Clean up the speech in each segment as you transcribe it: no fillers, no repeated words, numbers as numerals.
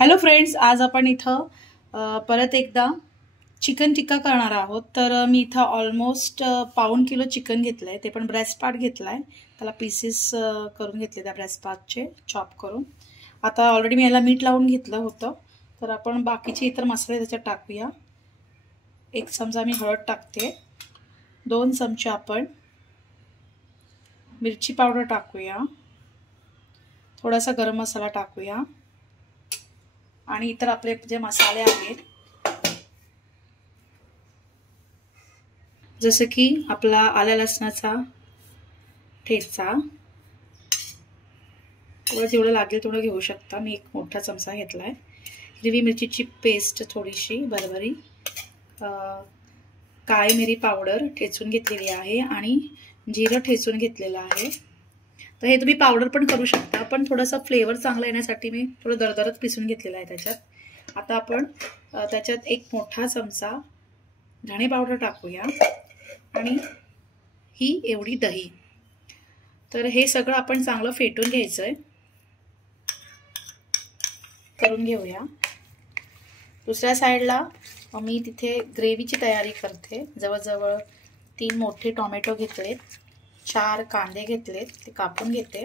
Hello friends, आज आपण इथं परत एकदा चिकन टिक्का करणार आहोत। तर मी इथं ऑलमोस्ट पाऊण किलो चिकन घेतलंय, ते पण ब्रेस्ट पार्ट घेतलाय। त्याला पीसेस करून घेतले त्या ब्रेस्ट पार्टचे चॉप करून। आता ऑलरेडी मी याला मीठ लावून घेतलं होतं, तर आपण बाकीचे इतर मसाले त्याच्यात टाकूया। 1 चमचा मी हळद टाकते, 2 चमचे आपण मिरची पावडर टाकूया, थोडासा गरम मसाला टाकूया आणि इतर आपले जे मसाले आहेत जसे की आपला आलं लसणाचा ठेचा, जेवढं लागेल तेवढं घेऊ शकता। मी 1 मोठा चमचा घेतलाय। हिरवी मिरचीची पेस्ट थोडीशी, बरबरी, काळी मिरी पावडर ठेचून घेतलेली आहे आणि जिरं ठेचून घेतलेलं आहे। तर हे तुम्ही पावडर पण करू शकता, पण थोडासा फ्लेवर चांगला येण्यासाठी मी थोडं दरदरत पिसून घेतलेलं आहे त्याच्यात। आता आपण त्याच्यात 1 मोठा चमचा धणे पावडर टाकूया आणि ही एवढी दही। तर हे सगळं आपण चांगलं फेटून घ्यायचंय, करून घेऊया। दुसऱ्या साईडला मी तिथे ग्रेव्हीची तयारी करते। जवळजवळ 3 मोठे टोमॅटो घेतलेत, 4 कांदे घेतलेत, ते कापून घेते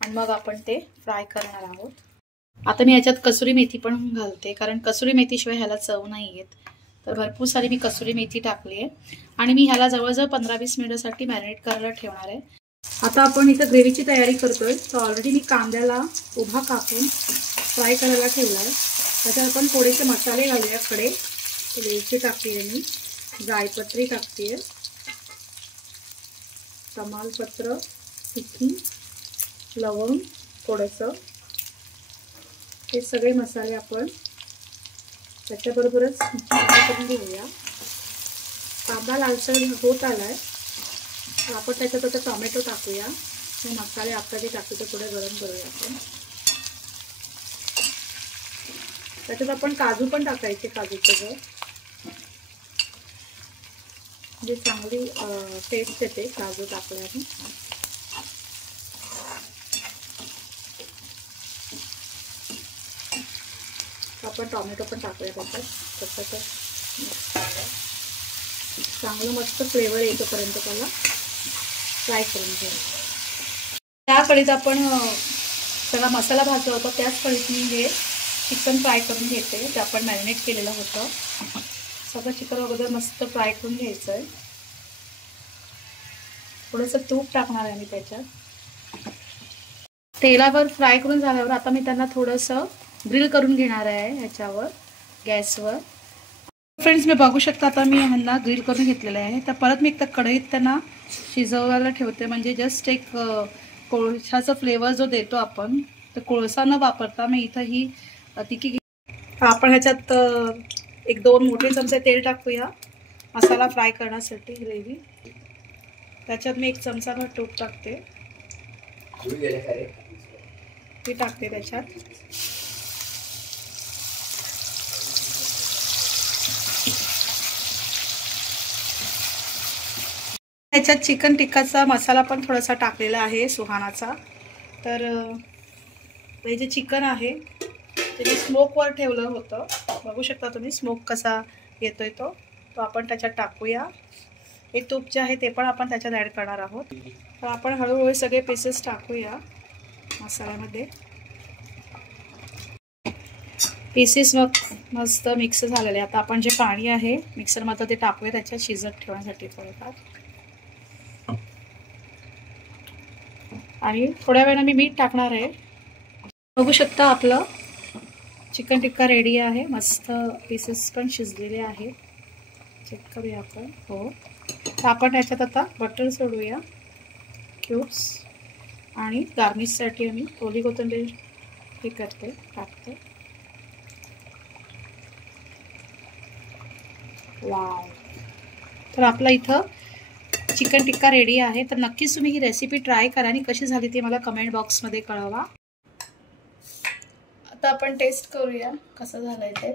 आणि मग आपण ते फ्राय करणार आहोत। आता मी याच्यात कसुरी मेथी पण घालते, कारण कसुरी मेथीशिवाय ह्याला चव नाही येत। तर भरपूर सारी मी कसुरी मेथी टाकली आहे आणि मी ह्याला जवळजवळ 15-20 मिनिटांसाठी मॅरिनेट करायला ठेवणार आहे। आता आपण इथं ग्रेव्हीची तयारी करतोय। तर ऑलरेडी मी कांद्याला उभा कापून फ्राय करायला ठेवलाय। त्याच्यात आपण थोडेसे मसाले घालूया। कडे वेलची टाकते, मी जायपत्री टाकते, तमालपत्र, तिखी, लवंग थोडंसं, हे सगळे मसाले आपण त्याच्याबरोबरच करून घेऊया। कांदा लालसर होत आलाय, तर आपण त्याच्यात आता टोमॅटो टाकूया। हे मसाले आता जे टाकू ते थोडे गरम करूया आपण। त्याच्यात आपण काजू पण टाकायचे, काजूचं गर, म्हणजे चांगली टेस्ट येते काजू टाकल्याने। आपण टोमॅटो पण टाकूया त्याच्यात, तसं चांगलं मस्त फ्लेवर येतोपर्यंत त्याला फ्राय करून घेऊ। त्या कढईत आपण सगळा मसाला भाजला होता, त्याच कढईत मी हे चिकन फ्राय करून घेते, ते आपण मॅरिनेट केलेलं होतं। सगळं चिकन अगोदर मस्त फ्राय करून घ्यायचं आहे। थोडंसं तूप टाकणार आहे मी त्याच्यात। तेलावर फ्राय करून झाल्यावर आता मी त्यांना थोडंसं ग्रिल करून घेणार आहे ह्याच्यावर, गॅसवर। फ्रेंड्स, मी बघू शकता आता मी ह्यांना ग्रिल करून घेतलेलं आहे। तर परत मी एक कढईत त्यांना शिजवायला ठेवते, म्हणजे जस्ट एक कोळशाचा फ्लेवर जो देतो आपण, तर कोळसा न वापरता मी इथं ही तिखी आपण ह्याच्यात 1-2 मोठे चमचे तेल टाकूया मसाला फ्राय करण्यासाठी, ग्रेव्ही। त्याच्यात मी 1 चमचाभर तूप टाकते, ते टाकते त्याच्यात। त्याच्यात चिकन टिक्काचा मसाला पण थोडासा टाकलेला आहे, सुहानाचा। तर हे जे चिकन आहे ते मी स्मोकवर ठेवलं होतं, बघू शकता तुम्ही स्मोक कसा येतोय तो आपण त्याच्यात टाकूया। हे तूप जे आहे ते पण आपण त्याच्यात ॲड करणार आहोत। तर आपण हळूहळू सगळे पीसेस टाकूया मसाल्यामध्ये। पीसेस मस्त मिक्स झालेले। आता आपण जे पाणी आहे मिक्सरमध्ये ते टाकूया त्याच्यात शिजत ठेवण्यासाठी थोडंफार, आणि थोड्या वेळाने मी मीठ टाकणार आहे। बघू शकता आपलं चिकन टिक्का रेडी आहे, मस्त पीसेस पण शिजलेले आहेत। चेक करूया आपण, हो। तर आपण त्याच्यात आता बटर सोडूया, क्यूब्स, आणि गार्निशसाठी आम्ही ओली कोथिंबीर हे करते, टाकते। वाव! तर आपला इथं चिकन टिक्का रेडी आहे। तर नक्कीच तुम्ही ही रेसिपी ट्राय करा आणि कशी झाली ती मला कमेंट बॉक्समध्ये कळवा। आता आपण टेस्ट करूया कसं झालंय ते।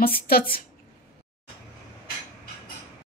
मस्तच.